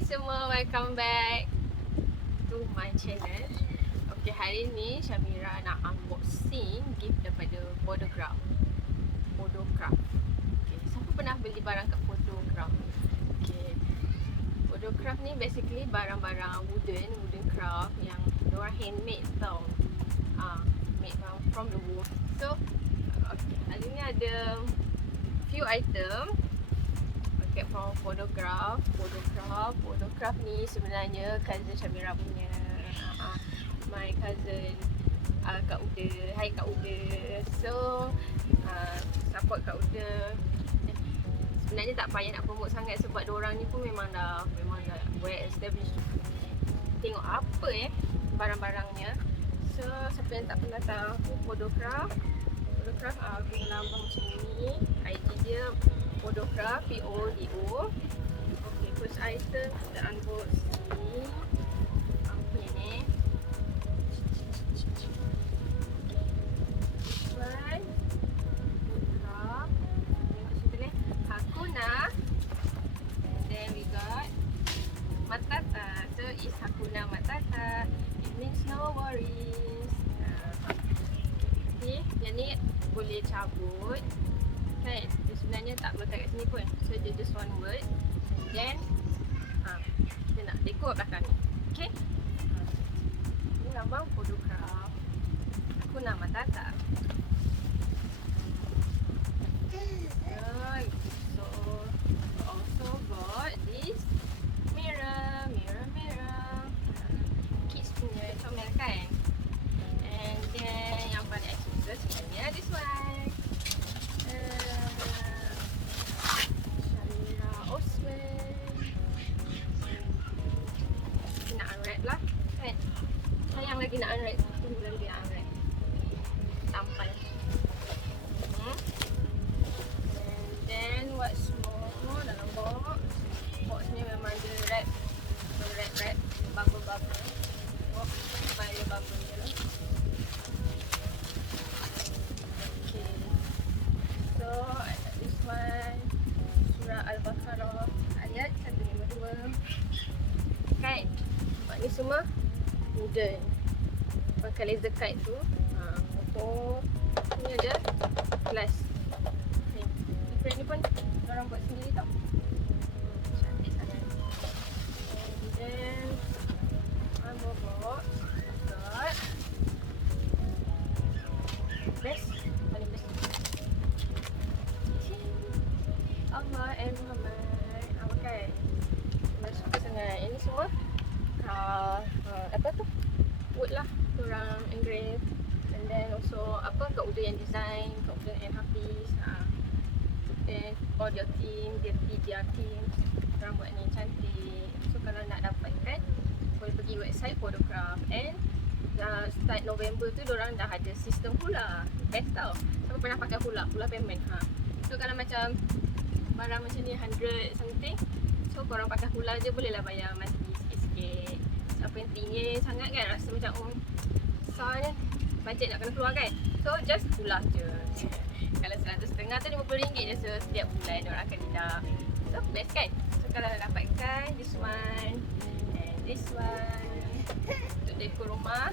Hai semua, welcome back to my channel. Okay, hari ni Syamira nak unboxing gift daripada Podo Craft. Podo Craft. Okay, siapa pernah beli barang kat Podo Craft? Okay, Podo Craft ni basically barang-barang wooden craft yang diorang handmade tau. Made from the wood. So, okay, hari ni ada few item. Okay, from Podo Craft. Podo Craft ni sebenarnya cousin Syamira punya. My cousin Kak Uda. Hai Kak Uda. So support Kak Uda. Sebenarnya tak payah nak promote sangat sebab diorang ni pun memang dah well established. Tengok apa barang-barangnya. So siapa yang tak pernah tahu Podo Craft punya lambang macam ni. ID dia Podo Craft, P-O-D-O. Okay, first item kita unboxing. Apa ni? One. Craft. Tengok situ ni. Hakuna. And then we got Matata. So it's Hakuna Matata. It means no worries. Okay, yang ni boleh cabut. Kan? Dia sebenarnya tak letak kat sini pun. So dia just one word. Then kita nak dekor belakang ni. Okay? Ni lambang Podo Craft. Aku nak Matata. Right. So also got this mirror. Kids punya comel kan? And then yang paling extra sebenarnya this one. Lah kan, sayang lagi nak unwrap, tunggu lagi nak unwrap tampal. And then what's more dalam box ni memang dia wrap bubble. Banyak bubble dia lah. Okay, so I got this one, surah Al-Baqarah ayat 152 kan. Ni semua wooden. Pakai laser cut tu. Untuk ni ada glass. Okay. Frame ni pun orang buat sendiri tau. Cantik sangat. And then one more box. Got best. Paling best. Allah and Muhammad. Apa kan? Saya suka sangat. Ini semua apa tu? Wood lah. Orang engrave. And then also Kak Uda yang design, Kak Uda and Hafiz. Then all their team, their team. Orang buat ni cantik. So kalau nak dapatkan, boleh pergi website Podo Craft. And start November tu diorang dah ada sistem hula. Best tau. Siapa pernah pakai hula payment. So kalau macam barang macam ni 100 something, so korang pakai hula je, bolehlah bayar monthly sikit-sikit. Apa yang tinggi sangat kan, rasa macam besar kan, bajet nak kena keluar kan. So just hula je. Kalau 100.5 tu RM50 je setiap bulan diorang akan deduct. So best kan. So kalau nak dapatkan this one and this one untuk dekor rumah,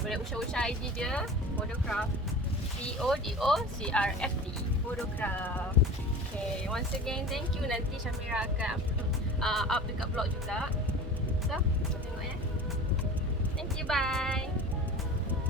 boleh usah IG dia Podo Craft, P-O-D-O-C-R-F-T, Podo Craft. Okay, once again thank you. Nanti Syamira akan up dekat blog juga. So, tengok ya. Thank you, bye.